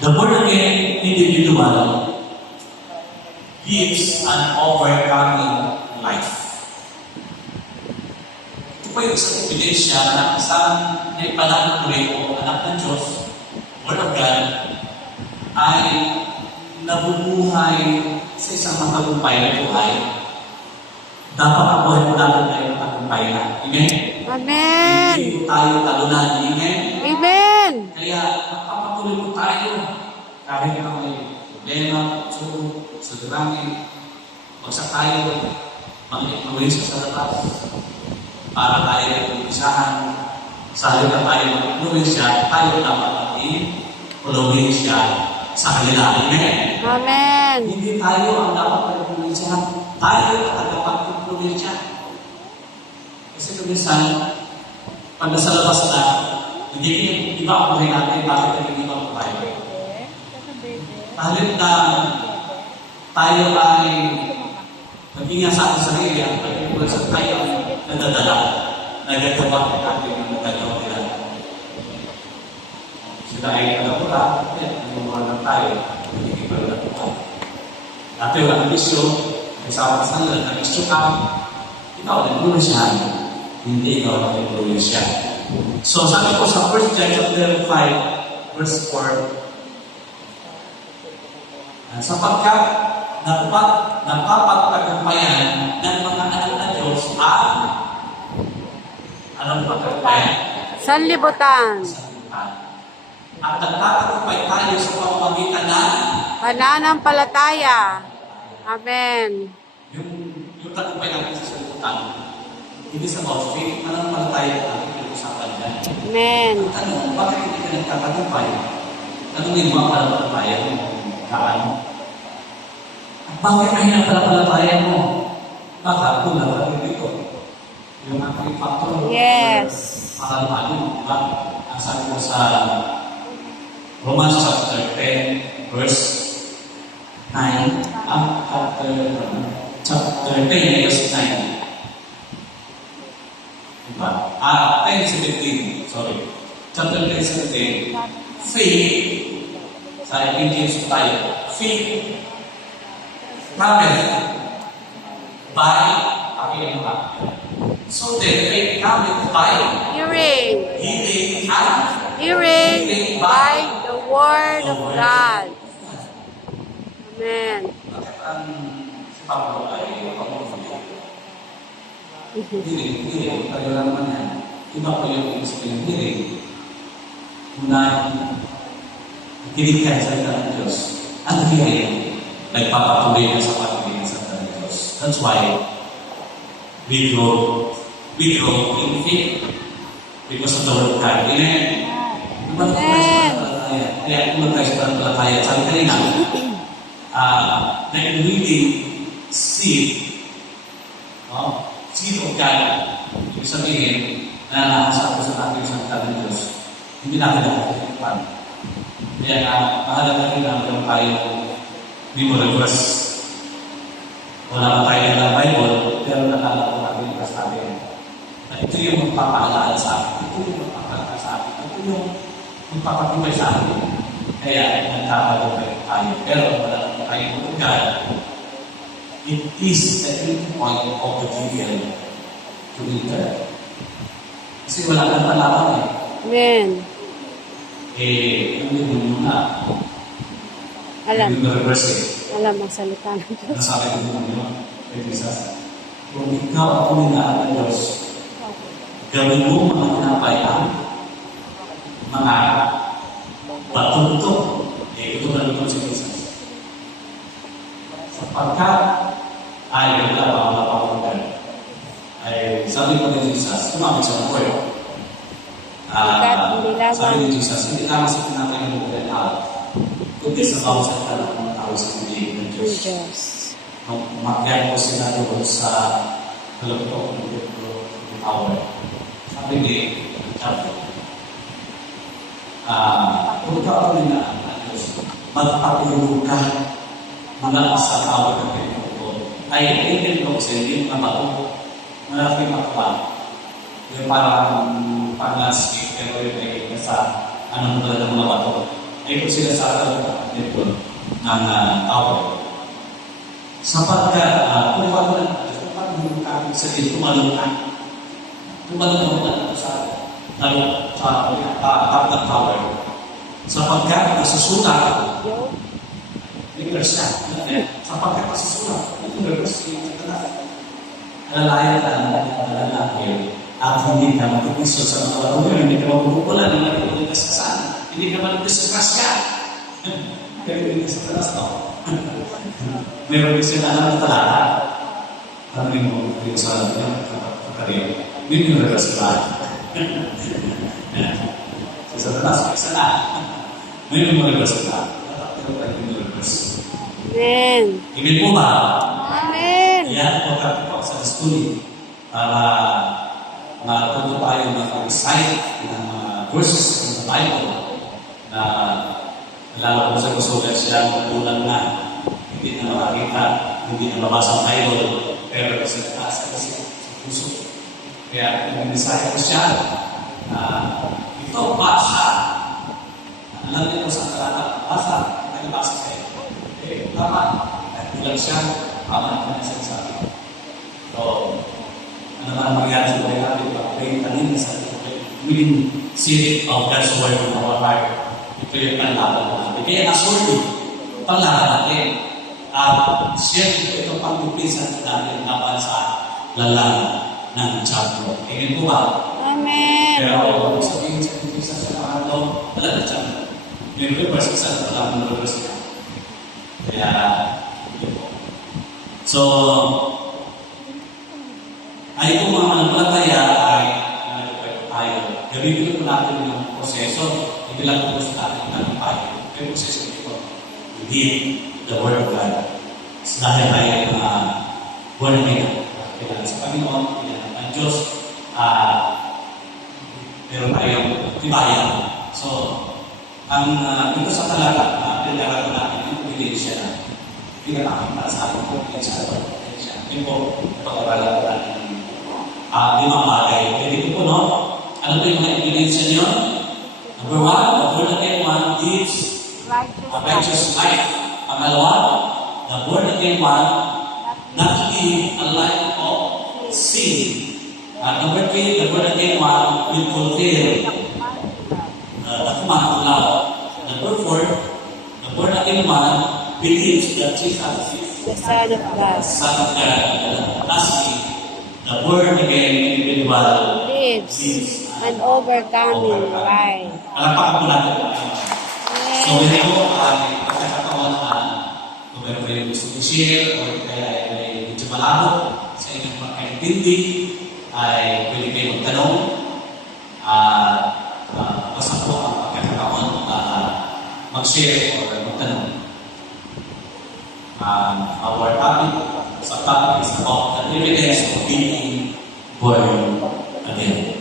The born-again individual gives an overcoming life. Ito po yung isang ebidensya na isang naipanang o anak ng Diyos, Word of God, ay nabubuhay sa isang matagumpay na buhay. Dapat ang buhay po natin ay matagumpay na. Amen? Amen. Hindi po tayo talunan. Amen? Amen. Kaya magpapatuloy po tayo kahit na may problema, sa durangin, magsak tayo, mag-inuwi sa labas para tayo ay umisahan. Sa halip na tayo mag-inuwi siya, tayo dapat mag-inuwi siya sa kanila. Amen? Amen. Hindi tayo ang dapat mag-inuwi siya. Tayo ang dapat mag-inuwi siya. Kasi kuminsan, pag nasa labas na, hindi iba ang buhay natin, bakit hindi iba ang buhay? Halip na tayo ay maging sa ating sarili at pagkipulan sa tayo nadadala, nagagawa ng ating nagagawa nila. Sila ay nagapura, nagagawa ng tayo, nagkikipulan ng tayo. Dati wala ng bisyo, kasama sa nila, nag-bisyo ka, ikaw nag-ipulan siya, hindi ikaw nag-ipulan siya. So sabi ko sa 1 John chapter 5, verse 4, sapagkat napapagtagumpayan ng mga anak na Diyos ang anong pagtagumpayan? Sanlibutan. At nagtatagumpay tayo sa pamamagitan ng Pananampalataya. Amen. yung tagumpay natin sa sanlibutan. Hindi sa about faith, pananampalataya natin pinag-usapan yan. Amen. Ang tanong, bakit hindi ka nagtatagumpay? Tanungin mo ang pananampalataya mo. Kaan? Bakit ay napalapalatayan mo? Baka kulang ka rin dito. Yung aking factor. Yes. Pakalapalin, diba? Ang sabi ko sa Romans chapter 10, verse 9, chapter 10, verse 9. Diba? 10:17, sorry. Chapter 10:17. Faith, sa English tayo, faith cometh by so the faith cometh by Hearing. hearing Hearing by the Word of God. Amen. Bakit ang si Pablo ay hearing, tayo lang naman yan. Iba po yung ibig sabihin hearing. Unahin, kinig ka sa salita ng Diyos. Ang hearing, nagpapatuloy na sa pagkikinig sa salita ng Diyos. That's why we grow in faith because of the Word of God. Amen? Amen. Kaya kung tayo sa pananampalataya, sabi kanina, that really seed of God, ibig sabihin, na nakasama sa ating salita ng Diyos, hindi natin nakakalimutan. Kaya mahalaga rin na meron tayong memory verse. Wala pa tayo ng Bible, pero nakala ko natin yung sabi na ito yung magpapaalala sa akin. Ito yung magpapaalala sa akin. Ito yung magpapatibay sa akin. Kaya nagkakalumpay tayo. Pero wala pa tayong God. It is the ending point of the video to enter. Kasi wala kang palaman eh. Amen. Hindi mo muna. Alam. Hindi mo reverse eh. Alam ang salita ng Diyos. Nasabi ko naman kay Jesus, kung ikaw ang kuminaan ng Diyos, gawin mo mga tinapay ang mga batuto. Ito na ito si Jesus. Sapagkat ay wala pa ay sabi ko ni Jesus, tumamit sa prayer. Sabi ni Jesus, hindi lang sa tinapay ng mga out, kundi sa bawat sa mga tao sa piling ng Diyos. Nung umakyat po sila doon sa kalapot ng tower. Sabi ni Chapter, kung ikaw ang kuminaan ng Diyos, magpatulog ka mula sa tawag ng Panginoon. Ay, hindi ko kasi hindi mabato. Malaking makapal. Yung parang pang-landscape, pero yung may sa anong mga bato. Ikot sila sa temple ng tower. Sapagkat kung paano kami sa dito, tumalong ka sa top ng tower. Sapagkat nasusulat, Yo. reverse siya. Sapagkat nasusulat, reverse siya. Alalayan ka ng lalaki at hindi ka matipiso sa mga walong hindi ka mabubukulan, hindi ka mabubukas ka saan, hindi ka malupis sa krasya. Kaya hindi sa talas to. Meron din sila alam na talata. Ano yung mga sa kariyo? Hindi yung reverse ba? Sa talas, isa na. Ngayon yung reverse ba? Pero tayo yung reverse. Amen. Ibig mo ba? Amen. Yan po kami po sa school para matuto tayo mag-recite ng mga verses in the Bible na lalo po sa kusugan siya magkulang na hindi na makakita, hindi na mabasa ang Bible, pero kasi taas kasi sa puso. Kaya kung mensahe ko siya, ito, basa. Alam niyo po sa talata, basa, nagabasa kayo. Tama, kulang siya, tama na sinasabi. So, ano man mangyari sa buhay natin, pag-pray kanina sa willing seed of God's word in our heart. Ito yung panlaban natin. Kaya nasurti, panlaban natin. At siyempre, ito pag-upisan natin naman sa lalang ng Diablo. Tingin po ba? Amen. Pero sabihin sa umpisa sa mga talaga Diablo. Yung reverse, isa na lang ng reverse niya. Kaya, yun po. So, ay kung mga mananampalataya ay tayo. Gawin ko natin yung proseso. Hindi lang po sa ating mananampalataya. Yung proseso ito. Read the Word of God. Dahil tayo ay mga born again. Kailangan sa Panginoon, kailangan ng Diyos. Meron tayong tibayan. So, ang ito sa talata na pinag ko natin yung ebidensya na pinag-aking para sa ating ebidensya. Yun po, pag-aralan natin limang bagay. Pwede ko po, no? Ano po yung mga ebidensya niyo? Number one, the born again one lives a righteous life. Pangalawa, the born again one not live a life of sin. Number three, the born again one will fulfill the command of love. Number four, the born again one believes that Jesus is The Son of God Son of God. Lastly, the born again individual lives an overcoming life. Alapakan po natin. So, Amen. hindi po pagkakataon na kung meron kayo gusto i-share o kaya ay may medyo malabo sa inyong pagkaintindi ay pwede kayo magtanong basta po ang pagkakataon mag-share o magtanong. Our topic is about the evidence of being born again.